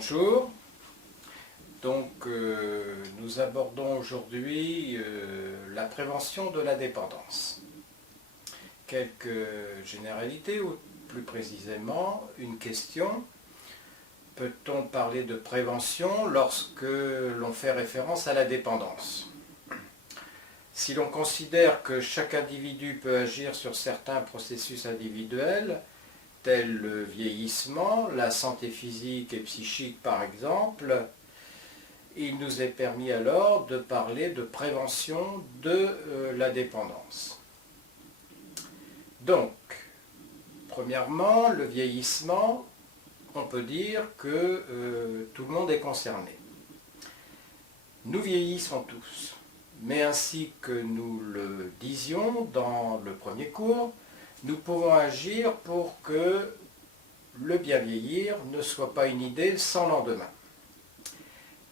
Bonjour, nous abordons aujourd'hui la prévention de la dépendance. Quelques généralités ou plus précisément une question: peut-on parler de prévention lorsque l'on fait référence à la dépendance? Si l'on considère que chaque individu peut agir sur certains processus individuels, tels le vieillissement, la santé physique et psychique par exemple, il nous est permis alors de parler de prévention de la dépendance. Donc, premièrement, le vieillissement, on peut dire que tout le monde est concerné. Nous vieillissons tous, mais ainsi que nous le disions dans le premier cours, nous pouvons agir pour que le bien vieillir ne soit pas une idée sans lendemain.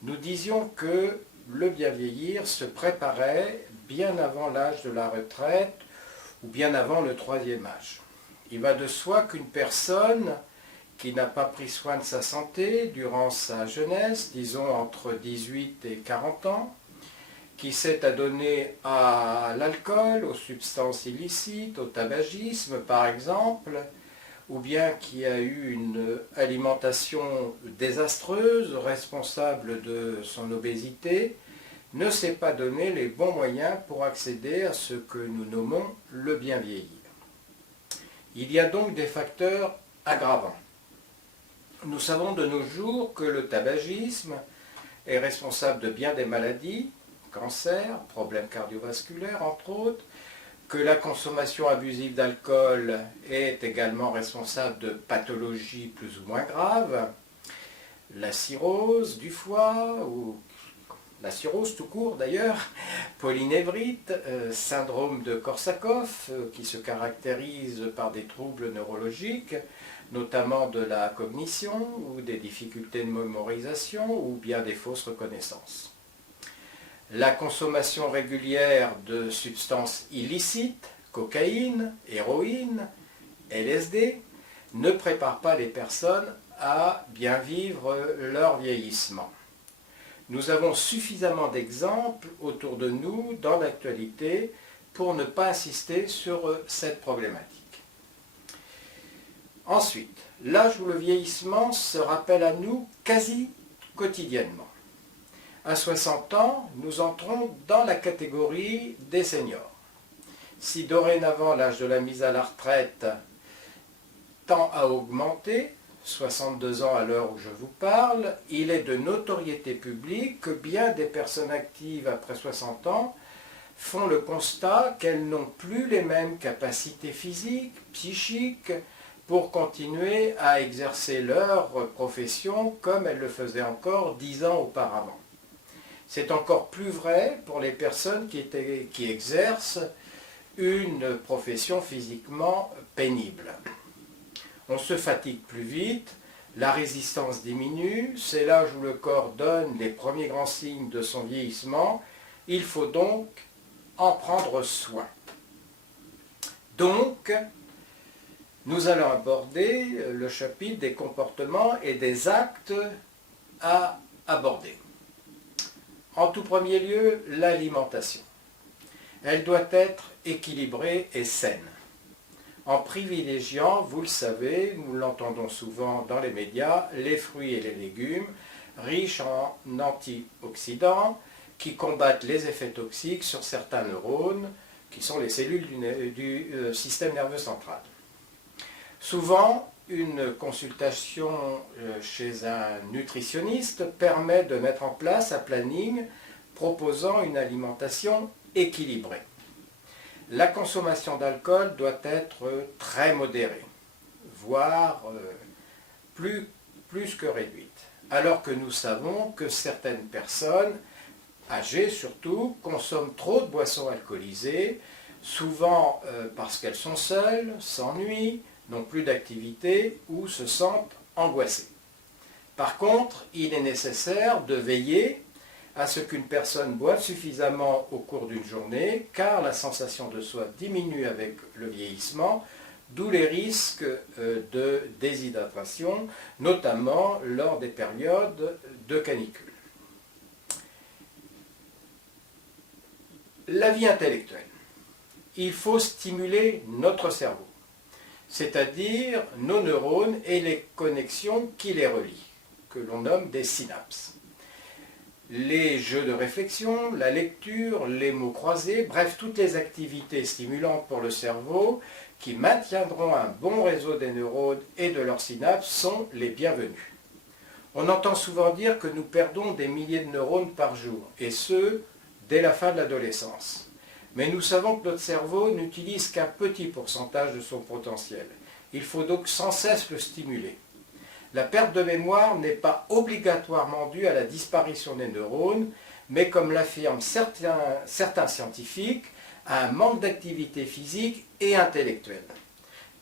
Nous disions que le bien vieillir se préparait bien avant l'âge de la retraite ou bien avant le troisième âge. Il va de soi qu'une personne qui n'a pas pris soin de sa santé durant sa jeunesse, disons entre 18 et 40 ans, qui s'est adonné à l'alcool, aux substances illicites, au tabagisme par exemple, ou bien qui a eu une alimentation désastreuse, responsable de son obésité, ne s'est pas donné les bons moyens pour accéder à ce que nous nommons le bien vieillir. Il y a donc des facteurs aggravants. Nous savons de nos jours que le tabagisme est responsable de bien des maladies, cancer, problèmes cardiovasculaires entre autres, que la consommation abusive d'alcool est également responsable de pathologies plus ou moins graves, la cirrhose du foie, ou la cirrhose tout court d'ailleurs, polynévrite, syndrome de Korsakoff, qui se caractérise par des troubles neurologiques, notamment de la cognition, ou des difficultés de mémorisation, ou bien des fausses reconnaissances. La consommation régulière de substances illicites, cocaïne, héroïne, LSD, ne prépare pas les personnes à bien vivre leur vieillissement. Nous avons suffisamment d'exemples autour de nous dans l'actualité pour ne pas insister sur cette problématique. Ensuite, l'âge ou le vieillissement se rappelle à nous quasi quotidiennement. À 60 ans, nous entrons dans la catégorie des seniors. Si dorénavant l'âge de la mise à la retraite tend à augmenter, 62 ans à l'heure où je vous parle, il est de notoriété publique que bien des personnes actives après 60 ans font le constat qu'elles n'ont plus les mêmes capacités physiques, psychiques, pour continuer à exercer leur profession comme elles le faisaient encore 10 ans auparavant. C'est encore plus vrai pour les personnes qui exercent une profession physiquement pénible. On se fatigue plus vite, la résistance diminue, c'est l'âge où le corps donne les premiers grands signes de son vieillissement, il faut donc en prendre soin. Donc, nous allons aborder le chapitre des comportements et des actes à aborder. En tout premier lieu, l'alimentation. Elle doit être équilibrée et saine, en privilégiant, vous le savez, nous l'entendons souvent dans les médias, les fruits et les légumes, riches en antioxydants, qui combattent les effets toxiques sur certains neurones, qui sont les cellules du système nerveux central. Souvent, une consultation chez un nutritionniste permet de mettre en place un planning proposant une alimentation équilibrée. La consommation d'alcool doit être très modérée, voire plus que réduite, alors que nous savons que certaines personnes, âgées surtout, consomment trop de boissons alcoolisées, souvent parce qu'elles sont seules, s'ennuient, n'ont plus d'activité ou se sentent angoissées. Par contre, il est nécessaire de veiller à ce qu'une personne boive suffisamment au cours d'une journée, car la sensation de soif diminue avec le vieillissement, d'où les risques de déshydratation, notamment lors des périodes de canicule. La vie intellectuelle. Il faut stimuler notre cerveau, c'est-à-dire nos neurones et les connexions qui les relient, que l'on nomme des synapses. Les jeux de réflexion, la lecture, les mots croisés, bref, toutes les activités stimulantes pour le cerveau qui maintiendront un bon réseau des neurones et de leurs synapses sont les bienvenues. On entend souvent dire que nous perdons des milliers de neurones par jour, et ce, dès la fin de l'adolescence. Mais nous savons que notre cerveau n'utilise qu'un petit pourcentage de son potentiel. Il faut donc sans cesse le stimuler. La perte de mémoire n'est pas obligatoirement due à la disparition des neurones, mais comme l'affirment certains scientifiques, à un manque d'activité physique et intellectuelle.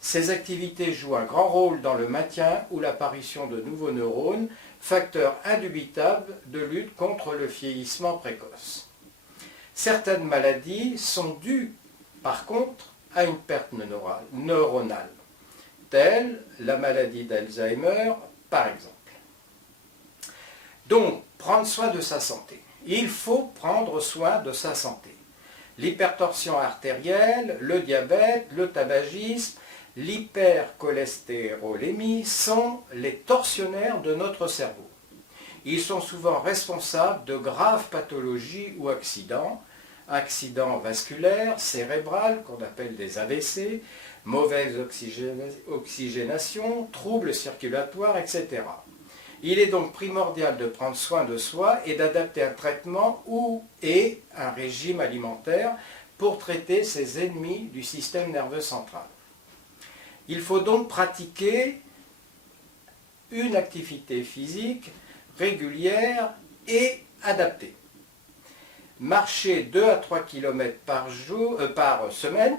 Ces activités jouent un grand rôle dans le maintien ou l'apparition de nouveaux neurones, facteur indubitable de lutte contre le vieillissement précoce. Certaines maladies sont dues, par contre, à une perte neuronale, telle la maladie d'Alzheimer, par exemple. Donc, prendre soin de sa santé. Il faut prendre soin de sa santé. L'hypertension artérielle, le diabète, le tabagisme, l'hypercholestérolémie sont les tortionnaires de notre cerveau. Ils sont souvent responsables de graves pathologies ou accidents vasculaires, cérébrales, qu'on appelle des AVC, mauvaise oxygénation, troubles circulatoires, etc. Il est donc primordial de prendre soin de soi et d'adapter un traitement et un régime alimentaire pour traiter ces ennemis du système nerveux central. Il faut donc pratiquer une activité physique régulière et adaptée. Marcher 2 à 3 km par semaine,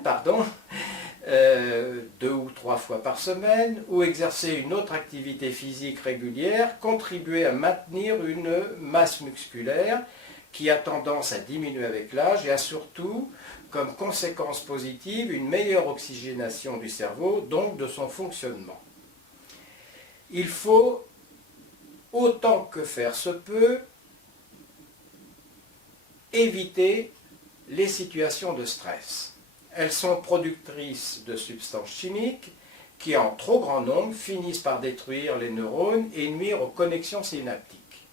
2 ou 3 fois par semaine, ou exercer une autre activité physique régulière, contribuer à maintenir une masse musculaire qui a tendance à diminuer avec l'âge et a surtout, comme conséquence positive, une meilleure oxygénation du cerveau, donc de son fonctionnement. Il faut, autant que faire se peut, éviter les situations de stress. Elles sont productrices de substances chimiques qui, en trop grand nombre, finissent par détruire les neurones et nuire aux connexions synaptiques.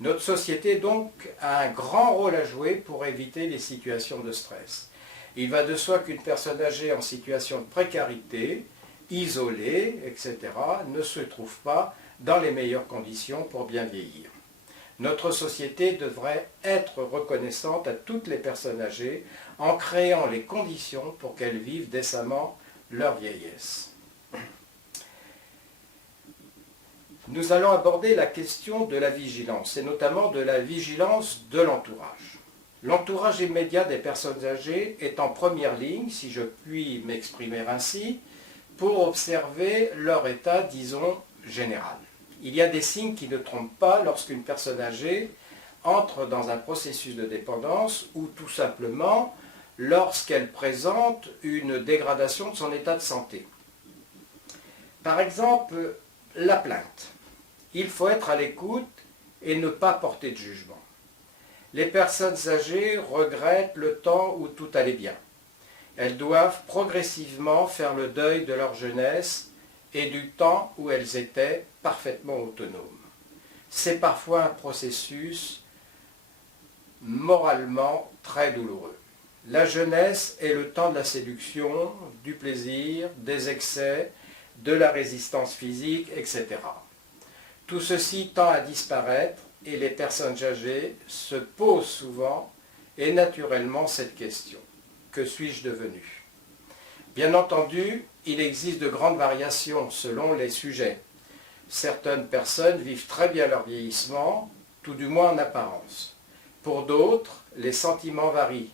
Notre société, donc, a un grand rôle à jouer pour éviter les situations de stress. Il va de soi qu'une personne âgée en situation de précarité, isolée, etc., ne se trouve pas dans les meilleures conditions pour bien vieillir. Notre société devrait être reconnaissante à toutes les personnes âgées en créant les conditions pour qu'elles vivent décemment leur vieillesse. Nous allons aborder la question de la vigilance, et notamment de la vigilance de l'entourage. L'entourage immédiat des personnes âgées est en première ligne, si je puis m'exprimer ainsi, pour observer leur état, disons, général. Il y a des signes qui ne trompent pas lorsqu'une personne âgée entre dans un processus de dépendance ou tout simplement lorsqu'elle présente une dégradation de son état de santé. Par exemple, la plainte. Il faut être à l'écoute et ne pas porter de jugement. Les personnes âgées regrettent le temps où tout allait bien. Elles doivent progressivement faire le deuil de leur jeunesse et du temps où elles étaient parfaitement autonomes. C'est parfois un processus moralement très douloureux. La jeunesse est le temps de la séduction, du plaisir, des excès, de la résistance physique, etc. Tout ceci tend à disparaître et les personnes âgées se posent souvent et naturellement cette question. Que suis-je devenu ? Bien entendu, il existe de grandes variations selon les sujets. Certaines personnes vivent très bien leur vieillissement, tout du moins en apparence. Pour d'autres, les sentiments varient.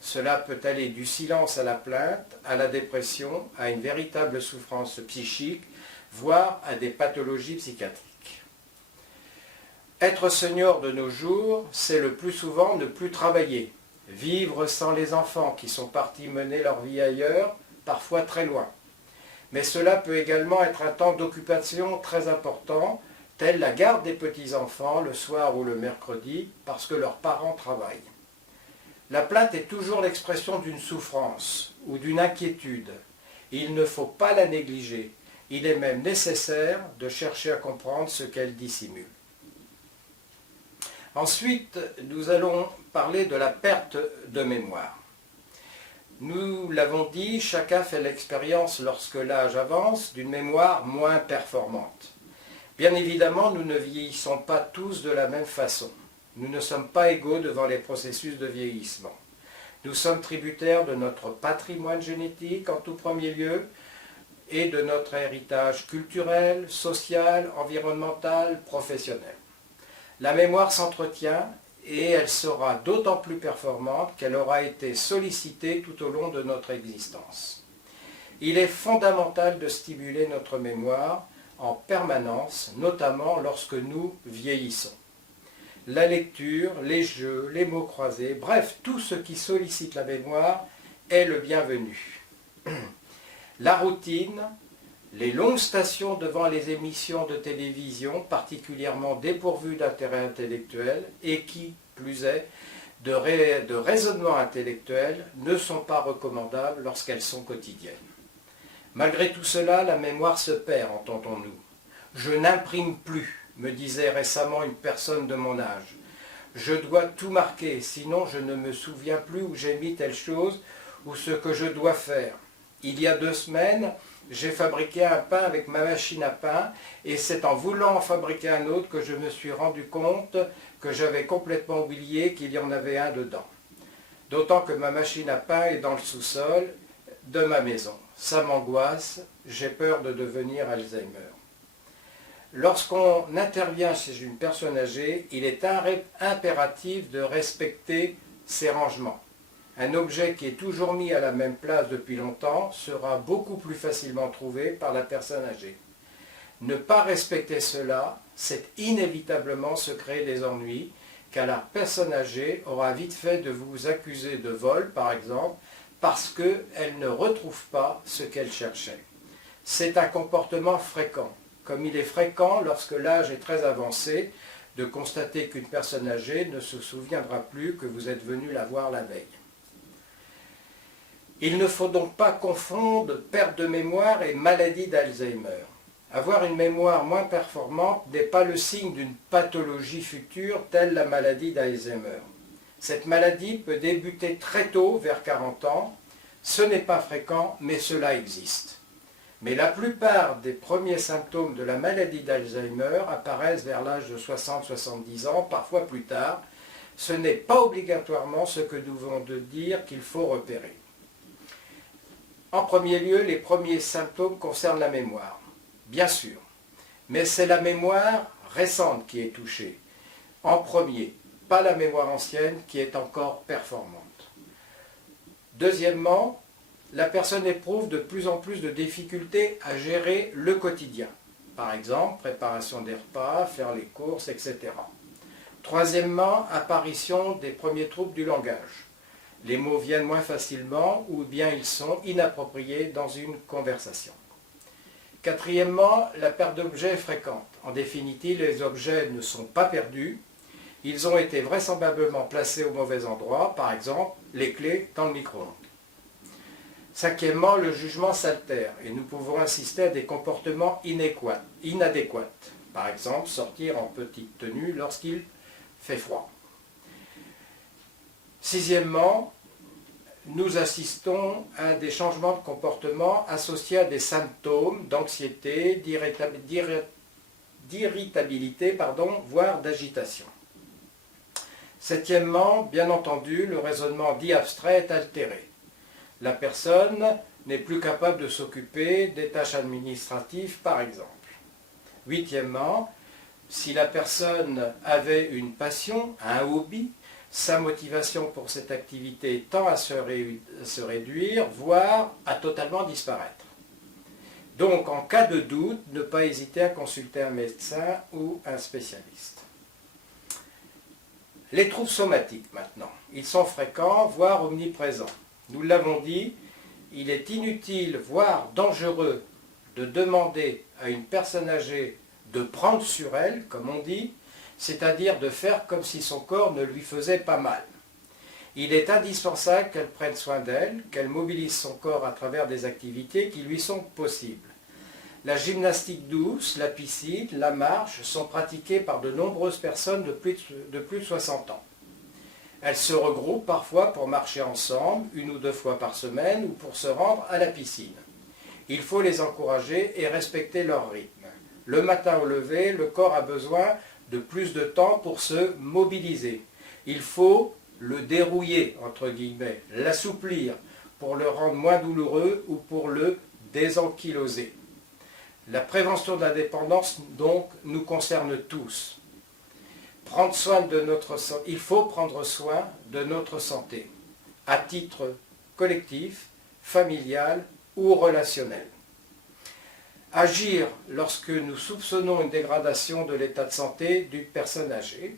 Cela peut aller du silence à la plainte, à la dépression, à une véritable souffrance psychique, voire à des pathologies psychiatriques. Être senior de nos jours, c'est le plus souvent ne plus travailler, vivre sans les enfants qui sont partis mener leur vie ailleurs, parfois très loin. Mais cela peut également être un temps d'occupation très important, tel la garde des petits-enfants le soir ou le mercredi, parce que leurs parents travaillent. La plainte est toujours l'expression d'une souffrance ou d'une inquiétude. Il ne faut pas la négliger. Il est même nécessaire de chercher à comprendre ce qu'elle dissimule. Ensuite, nous allons parler de la perte de mémoire. Nous l'avons dit, chacun fait l'expérience lorsque l'âge avance d'une mémoire moins performante. Bien évidemment, nous ne vieillissons pas tous de la même façon. Nous ne sommes pas égaux devant les processus de vieillissement. Nous sommes tributaires de notre patrimoine génétique en tout premier lieu et de notre héritage culturel, social, environnemental, professionnel. La mémoire s'entretient et elle sera d'autant plus performante qu'elle aura été sollicitée tout au long de notre existence. Il est fondamental de stimuler notre mémoire en permanence, notamment lorsque nous vieillissons. La lecture, les jeux, les mots croisés, bref, tout ce qui sollicite la mémoire est le bienvenu. La routine, les longues stations devant les émissions de télévision, particulièrement dépourvues d'intérêt intellectuel et qui, plus est, de raisonnement intellectuel, ne sont pas recommandables lorsqu'elles sont quotidiennes. Malgré tout cela, la mémoire se perd, entendons-nous. Je n'imprime plus, me disait récemment une personne de mon âge. Je dois tout marquer, sinon je ne me souviens plus où j'ai mis telle chose ou ce que je dois faire. Il y a 2 semaines, j'ai fabriqué un pain avec ma machine à pain et c'est en voulant en fabriquer un autre que je me suis rendu compte que j'avais complètement oublié qu'il y en avait un dedans. D'autant que ma machine à pain est dans le sous-sol de ma maison. Ça m'angoisse, j'ai peur de devenir Alzheimer. Lorsqu'on intervient chez une personne âgée, il est impératif de respecter ses rangements. Un objet qui est toujours mis à la même place depuis longtemps sera beaucoup plus facilement trouvé par la personne âgée. Ne pas respecter cela, c'est inévitablement se créer des ennuis, car la personne âgée aura vite fait de vous accuser de vol, par exemple, parce qu'elle ne retrouve pas ce qu'elle cherchait. C'est un comportement fréquent, comme il est fréquent lorsque l'âge est très avancé, de constater qu'une personne âgée ne se souviendra plus que vous êtes venu la voir la veille. Il ne faut donc pas confondre perte de mémoire et maladie d'Alzheimer. Avoir une mémoire moins performante n'est pas le signe d'une pathologie future telle la maladie d'Alzheimer. Cette maladie peut débuter très tôt, vers 40 ans. Ce n'est pas fréquent, mais cela existe. Mais la plupart des premiers symptômes de la maladie d'Alzheimer apparaissent vers l'âge de 60-70 ans, parfois plus tard. Ce n'est pas obligatoirement ce que nous venons de dire qu'il faut repérer. En premier lieu, les premiers symptômes concernent la mémoire, bien sûr. Mais c'est la mémoire récente qui est touchée. En premier, pas la mémoire ancienne qui est encore performante. Deuxièmement, la personne éprouve de plus en plus de difficultés à gérer le quotidien. Par exemple, préparation des repas, faire les courses, etc. Troisièmement, apparition des premiers troubles du langage. Les mots viennent moins facilement ou bien ils sont inappropriés dans une conversation. Quatrièmement, la perte d'objets est fréquente. En définitive, les objets ne sont pas perdus. Ils ont été vraisemblablement placés au mauvais endroit, par exemple les clés dans le micro-ondes. Cinquièmement, le jugement s'altère et nous pouvons assister à des comportements inadéquats. Par exemple, sortir en petite tenue lorsqu'il fait froid. Sixièmement, nous assistons à des changements de comportement associés à des symptômes d'anxiété, d'irritabilité, voire d'agitation. Septièmement, bien entendu, le raisonnement dit abstrait est altéré. La personne n'est plus capable de s'occuper des tâches administratives, par exemple. Huitièmement, si la personne avait une passion, un hobby, sa motivation pour cette activité tend à se réduire, voire à totalement disparaître. Donc, en cas de doute, ne pas hésiter à consulter un médecin ou un spécialiste. Les troubles somatiques, maintenant. Ils sont fréquents, voire omniprésents. Nous l'avons dit, il est inutile, voire dangereux, de demander à une personne âgée de prendre sur elle, comme on dit, c'est-à-dire de faire comme si son corps ne lui faisait pas mal. Il est indispensable qu'elle prenne soin d'elle, qu'elle mobilise son corps à travers des activités qui lui sont possibles. La gymnastique douce, la piscine, la marche sont pratiquées par de nombreuses personnes de plus de 60 ans. Elles se regroupent parfois pour marcher ensemble, 1 ou 2 fois par semaine, ou pour se rendre à la piscine. Il faut les encourager et respecter leur rythme. Le matin au lever, le corps a besoin de plus de temps pour se mobiliser. Il faut le dérouiller, entre guillemets, l'assouplir, pour le rendre moins douloureux ou pour le désankyloser. La prévention de la dépendance, donc, nous concerne tous. Il faut prendre soin de notre santé, à titre collectif, familial ou relationnel. Agir lorsque nous soupçonnons une dégradation de l'état de santé d'une personne âgée,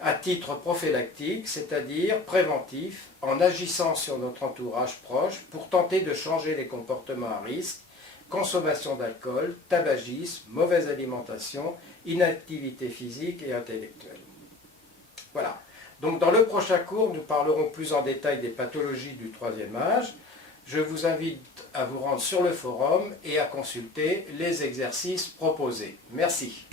à titre prophylactique, c'est-à-dire préventif, en agissant sur notre entourage proche pour tenter de changer les comportements à risque, consommation d'alcool, tabagisme, mauvaise alimentation, inactivité physique et intellectuelle. Voilà. Donc dans le prochain cours, nous parlerons plus en détail des pathologies du troisième âge. Je vous invite à vous rendre sur le forum et à consulter les exercices proposés. Merci.